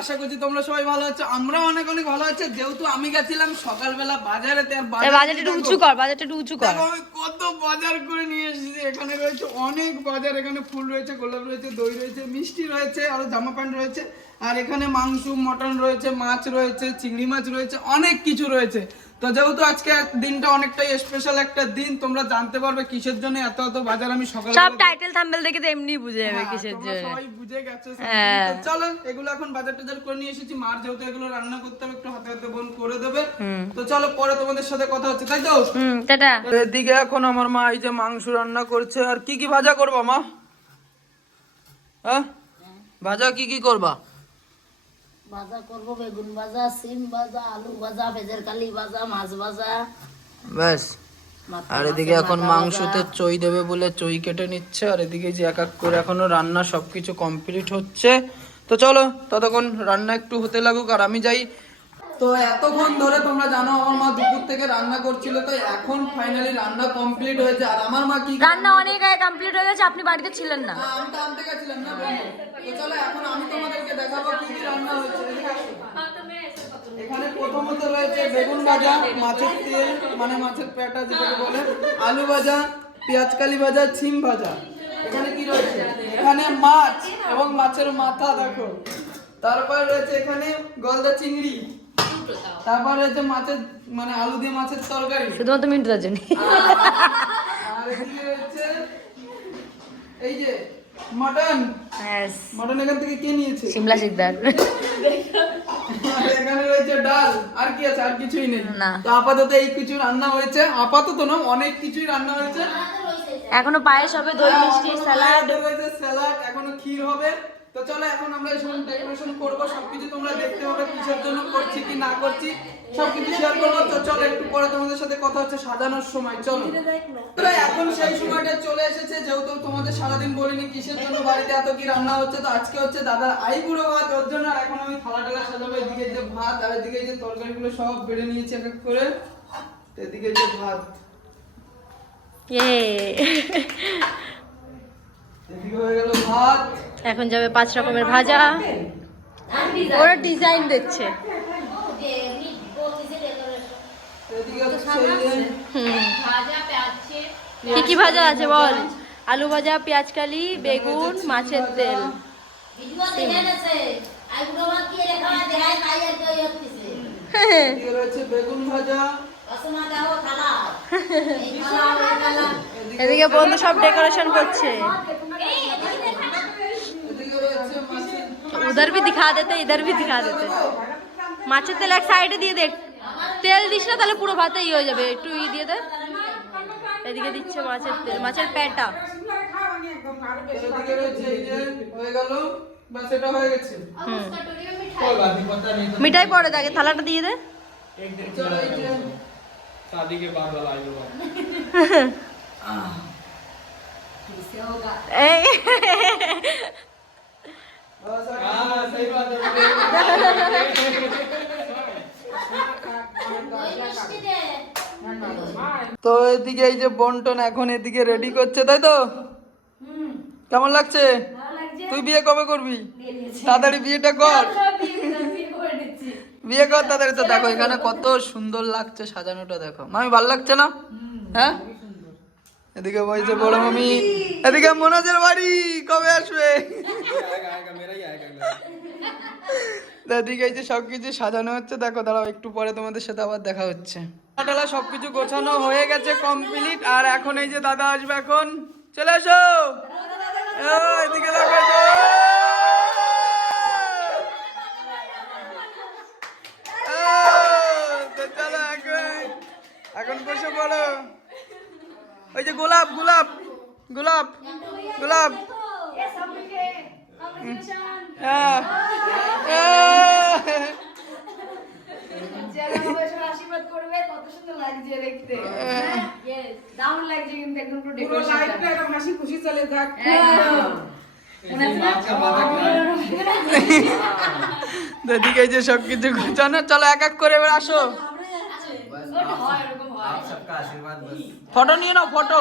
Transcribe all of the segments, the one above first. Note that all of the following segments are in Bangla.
আশা করছি তোমরা সবাই ভালো আছো। আমরা অনেক অনেক ভালো আছি। যেহেতু আমি গেছিলাম সকালবেলা বাজারে বাজারটা একটু উঁচু কর বাজারটা একটু উঁচু কর। কত বাজার করে নিয়ে এসেছি। এখানে রয়েছে অনেক বাজার এখানে ফুল রয়েছে গোলাপ রয়েছে দই রয়েছে মিষ্টি রয়েছে আর জামা প্যান্ট রয়েছে আর এখানে মাংস মটন রয়েছে মাছ রয়েছে চিংড়ি মাছ রয়েছে অনেক কিছু রয়েছে। তো যেহেতু আজকে দিনটা অনেকটাই স্পেশাল একটা দিন তোমরা জানতে পারবে কিসের জন্য এত এত বাজার আমি সকালে সব টাইটেল থাম্বেল দেখে তো এমনি বুঝে যাবে হ্যাঁ, কিসের জন্য। সবাই বুঝে গেছো হ্যাঁ। চলো এগুলো এখন বাজার টাজার করে নিয়ে এসেছি। মার যেহেতু এগুলো রান্না করতে হবে একটু হাতে হাতে বোন করে দেবে। তো চলো পরে তোমাদের সাথে কথা হচ্ছে তাই তো? টাটা। এদিকে এখন আমার মা এই যে মাংস রান্না করছে আর কি কি ভাজা করবা মা? হ্যাঁ? ভাজা কি কি করবা? ভাজা করব বেগুন ভাজা সিম ভাজা আলু ভাজা ভেজের কালি ভাজা মাছ ভাজা। ব্যাস। আর এদিকে এখন মাংসতে চই দেবে বলে চই কেটে নিচ্ছে আর এদিকে যে এক এক করে এখনও রান্না সবকিছু কমপ্লিট হচ্ছে। তো চলো ততক্ষণ রান্না একটু হতে লাগুক আর আমি যাই তো এতক্ষণ ধরে তোমরা জানো আমার মা দুপুর থেকে রান্না করছিল তো এখন ফাইনালি রান্না কমপ্লিট হয়েছে। আর আমার মা কি রান্না অনেক আগে কমপ্লিট হয়ে গেছে আপনি বাড়িতে ছিলেন না। না, আমি তো আনতে গেছিলাম না তো চলো এখন আমি তোমাদেরকে দেখাবো কি কি রান্না হয়েছে। এখানে প্রথমত রয়েছে বেগুন ভাজা মাছের তেল মানে মাছের পেটা যেটাকে বলে আলু ভাজা পেঁয়াজ কালি ভাজা ছিম ভাজা। এখানে কি রয়েছে? এখানে মাছ এবং মাছের মাথা দেখো। তারপর রয়েছে এখানে গলদা চিংড়ি। তারপর মাছের মানে আলু দিয়ে মাছের তরকারি। শুধুমাত্র মিন্টুদার জন্য। আর রয়েছে এই যে মটন। মটন এখান থেকে কে নিয়েছে? সিমলা সিকদার। এখানে রয়েছে ডাল। আর কি আছে? আর কিছুই নেই। না। তো আপাতত এই কিছু রান্না হয়েছে। আপাতত না অনেক কিছুই রান্না হয়েছে। এখনও পায়েস হবে দই মিষ্টি স্যালাড। স্যালাড এখনও ক্ষীর হবে। তো চলো এখন আমরা এই সময় ডেকোরেশন করব সবকিছু তোমরা দেখতে হবে কিসের জন্য করছি কি না করছি সবকিছু শেয়ার করব। তো চলো একটু পরে তোমাদের সাথে কথা হচ্ছে সাজানোর সময় চলো। তো এখন সেই সময়টা চলে এসেছে যেহেতু তোমাদের সারাদিন বলিনি কিসের জন্য বাড়িতে এত কি রান্না হচ্ছে তো আজকে হচ্ছে দাদার আইবুড়ো ভাত ওর জন্য আর এখন আমি থালা টালা সাজাবো এদিকে যে ভাত আর এদিকে যে তরকারিগুলো সব বেড়ে নিয়েছি এক এক করে এদিকে যে ভাত। ইয়ে। এদিকে হয়ে গেল ভাত। এখন যাবে পাঁচ রকমের ভাজা। ওরা ডিজাইন দেখছে কি কি ভাজা আছে বল? আলু ভাজা, পেঁয়াজ কালি, বেগুন, মাছের তেল। এদিকে বন্ধু সব ডেকোরেশন করছে। এদিকে রয়েছে মাছের উধার भी दिखा देते इधर भी दिखा देते মাছের তেল এক সাইডে দিয়ে দেখ তেল দিস না তাহলে পুরো ভাতে ই হয়ে যাবে একটু ই দিয়ে দে এদিকে দিচ্ছে মাছের তেল মাছের প্যাটা এদিকে রয়েছে এই যে হয়ে গেল বাস এটা হয়ে গেছে মিঠাই পড়ে থাকে থালাটা দিয়ে দে চলো এই তো এদিকে এই যে বন্টন এখন এদিকে রেডি করছে, তাই তো? কেমন লাগছে? তুই বিয়ে কবে করবি? তাড়াতাড়ি বিয়েটা কর। বিয়ে কর তাড়াতাড়ি। তো দেখো, এখানে কত সুন্দর লাগছে সাজানোটা, দেখো। মামি, ভালো লাগছে না? হ্যাঁ? এদিকে বলছে বড় মামি, এদিকে মনোজের বাড়ি কবে আসবে? দাদি গাইছে, সবকিছু সাজানো হচ্ছে। দেখো, দাঁড়াও, একটু পরে তোমাদের সাথে আবার দেখা হচ্ছে। টালা সবকিছু গোছানো হয়ে গেছে কমপ্লিট আর এখন এই যে দাদা আসবে এখন। চলে এসো! এদিকে দেখো এখন বসে পড়ো। ওই যে গোলাপ গোলাপ গোলাপ গোলাপ। Ah. আশীর্বাদ করবে কত সুন্দর লাগছে ah. সবকিছু গোছানো চলো এক এক করে এবার আসো। ফটো আচ্ছা, আচ্ছা, নিয়ে নাও ফটো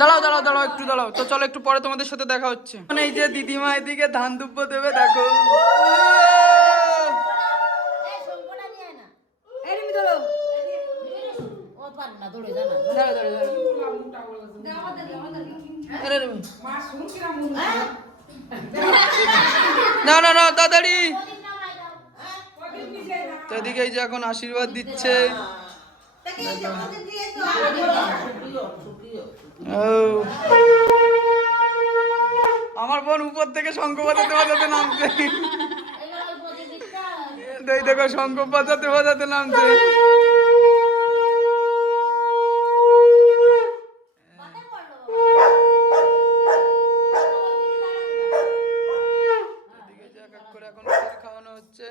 দাঁড়াও দাঁড়াও দাঁড়াও একটু দাঁড়াও। তো চলো একটু পরে তোমাদের সাথে দেখা হচ্ছে। মানে এই যে দিদিমা এদিকে ধান দুব্ব দেবে দেখো। না। না না না তাড়াতাড়ি। তো এদিকে এই যে এখন আশীর্বাদ দিচ্ছে। আমার বোন উপর থেকে শঙ্খ বাজাতে বাজাতে নামছে। এই দেখো শঙ্খ বাজাতে বাজাতে নামছে এদিকে যে এক এক করে এখন ক্ষীর খাওয়ানো হচ্ছে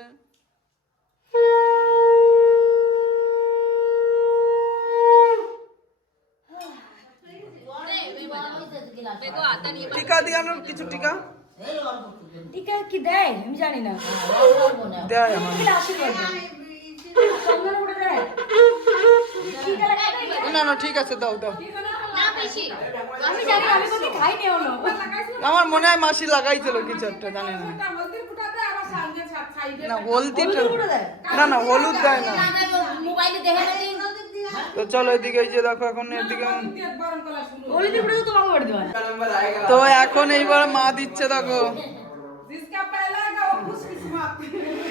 টিকা দিয়ে আনো কিছু টিকা টিকা কি দেয় আমি জানি না না না ঠিক আছে দাও দাও। আমার মনে হয় মাসি লাগাইছিল কিছু একটা জানি না। না হলদি না না হলুদ দেয় না। তো চলো এদিকে এই যে দেখো এখন এদিকে তো এখন এইবার মা দিচ্ছে দেখো।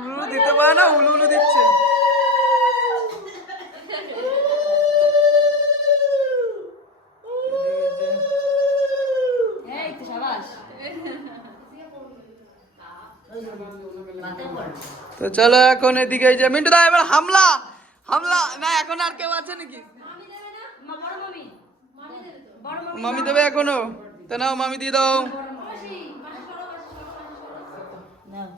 উলু দিতে পারে না উলু উলু দিচ্ছে তো চলো এখন এদিকে যে মিন্টু দা এবার হামলা। হামলা না এখন আর কেউ আছে নাকি? মামি। মামি মামি দেবে এখনও? তো নাও মামি দিয়ে দাও তো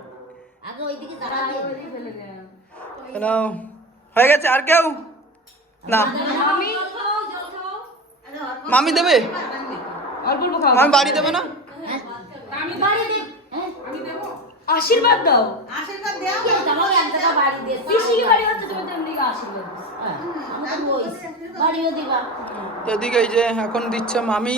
আগে ওইদিকে দাঁড়া নাও হয়ে গেছে আর কেউ? না। মামি? মামি দেবে? অল্প অল্প খাও মামি বাড়ি দেবে না? আমি বাড়ি দে। হ্যাঁ। আশীর্বাদ দাও। এক বাড়ি পিসিকে বাড়ি হচ্ছে তুমি তেমনি দিকে আশীর্বাদ। হ্যাঁ, আমি দিবা। তো এদিকে এই যে এখন দিচ্ছে মামি।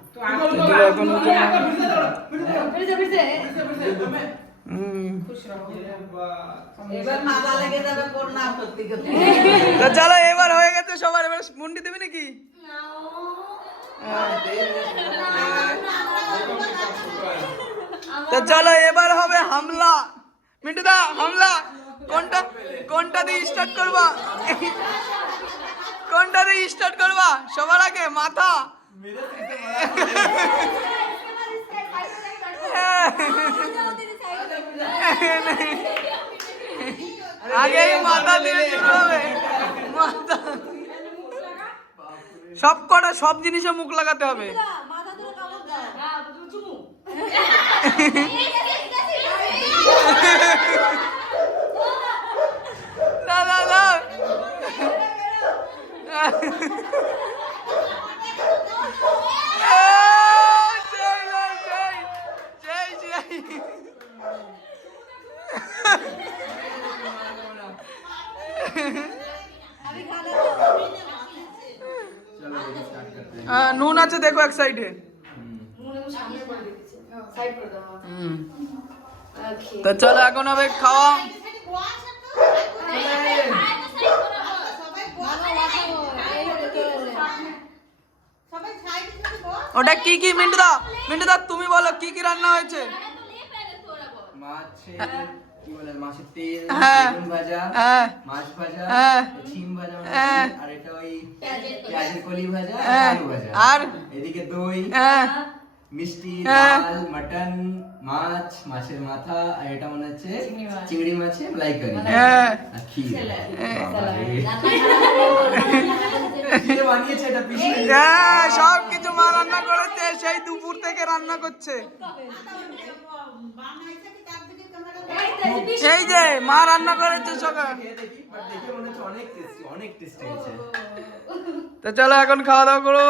চলো, এবার হয়ে গেছে সবার, এবার মুন্ডি দেবে নাকি? তো চলো, এবার হবে হামলা। মিন্টু দা, হামলা। কোনটা কোনটা দিয়ে স্টার্ট করবা? কোনটা দিয়ে স্টার্ট করবা? সবার আগে মাথা। আগে মাথা দিলে হবে মাথা সব কটা সব জিনিসে মুখ লাগাতে হবে না না না নুন আছে দেখো এক সাইডে। হয় সামনে করে দিচ্ছে সাইড করে দাও ওকে তো চলো এখন হবে খাওয়া। ওটা কি কি? মিন্টু দা মিন্টু দা তুমি বলো কি কি রান্না হয়েছে? কি বলে মাছের তেল হ্যাঁ। বেগুন ভাজা হ্যাঁ মাছ ভাজা হ্যাঁ। শিম ভাজা হ্যাঁ। আর এটা ওই পেঁয়াজের কলি ভাজা হ্যাঁ। আলু ভাজা আর? এদিকে দই মিষ্টি। ডাল মাটন মাছ মাছের মাথা আর এটা মনে হচ্ছে চিংড়ি মাছের মালাই কারি হ্যাঁ আর কি বানিয়েছে এটা পিসি সব কিছু মা রান্না করেছে সেই দুপুর থেকে রান্না করছে এই যে মা রান্না করেছে সকাল খেয়ে দেখি বাট দেখে মনে হচ্ছে অনেক টেস্টি অনেক টেস্টি হয়েছে তো চলো এখন খাওয়া দাওয়া করো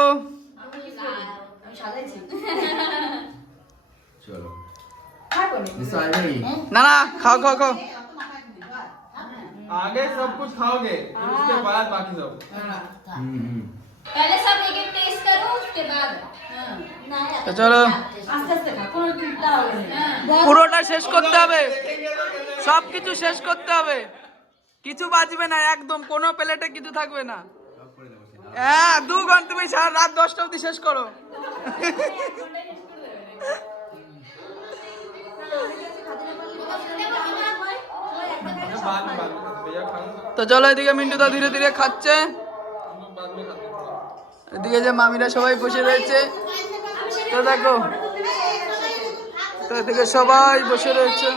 আমি সাজাইছি চলো খাবো নি মিস্টার আলভাই না না খাও খাও খাও आगे सब कुछ खाओगे फिर उसके बाद बाकी सब হুম হুম पहले सब एक एक टेस्ट करो उसके बाद তো চলো আস্তে আস্তে খা কোনো চিন্তা হবে না পুরোটা শেষ করতে হবে সব কিছু শেষ করতে হবে কিছু বাঁচবে না একদম কোনো প্লেটে কিছু থাকবে না হ্যাঁ দু ঘন্টা তুমি সারা রাত দশটা অবধি শেষ করো बाद में बाद में खाते भैया खाना তো চলো এদিকে মিন্টুদা ধীরে ধীরে খাচ্ছে এদিকে যে মামিরা সবাই বসে রয়েছে। তো দেখো, তো এদিকে সবাই বসে রয়েছে।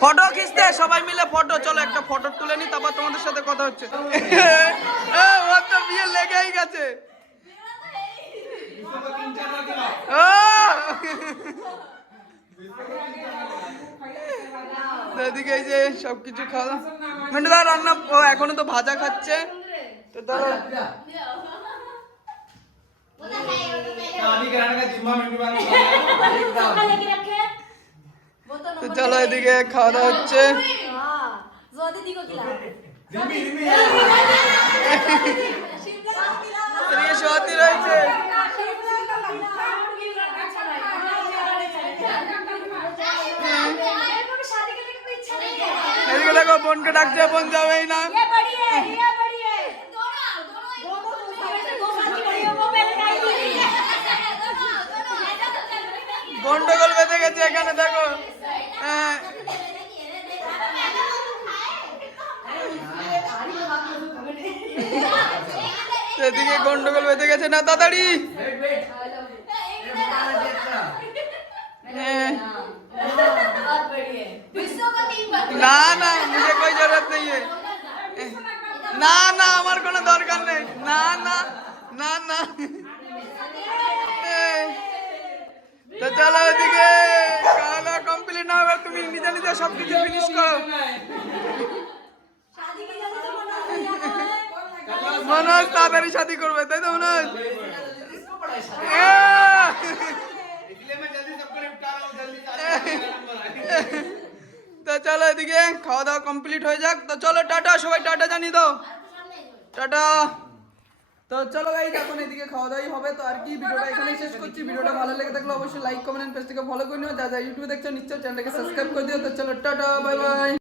ফটো খিচতে, সবাই মিলে ফটো। চলো একটা ফটো তুলে নি, তারপর তোমাদের সাথে কথা হচ্ছে। বিয়ে লেগেই গেছে। ও! তো এদিকে এই যে সবকিছু খাওয়া মিন্টু দা রান্না ও এখনও তো ভাজা খাচ্ছে। তো দাদা তো চলো এদিকে খাওয়া দাওয়া হচ্ছে। রয়েছে। দেখো বোনকে ডাকছে বোন যাবেই না। গন্ডগোল বেঁধে গেছে এখানে দেখো। হ্যাঁ। এদিকে গন্ডগোল বেঁধে গেছে। না তাড়াতাড়ি। হ্যাঁ। না না মুখে কই জরুরত নেই না না আমার কোনো দরকার নেই। না না না না। তো চলো ওইদিকে কালো কমপ্লিট না হবে তুমি নিজে নিজে সব কিছু ফিনিশ করো। মনোজ তাড়াতাড়ি শাদি করবে তাই তো মনোজ? জলদি তো চলো এদিকে খাওয়া দাওয়া কমপ্লিট হয়ে যাক। তো চলো টাটা, সবাই টাটা জানিয়ে দাও। টাটা। তো চলো গাইজ এখন এদিকে খাওয়া দাওয়াই হবে। তো আর কি, ভিডিওটা এখানেই শেষ করছি। ভিডিওটা ভালো লেগে থাকলে অবশ্যই লাইক কমেন্ট পেজটাকে ফলো করে নিও। যা যা ইউটিউবে দেখছ, নিশ্চয়ই চ্যানেলটাকে সাবস্ক্রাইব করে দিও। তো চলো টাটা বাই বাই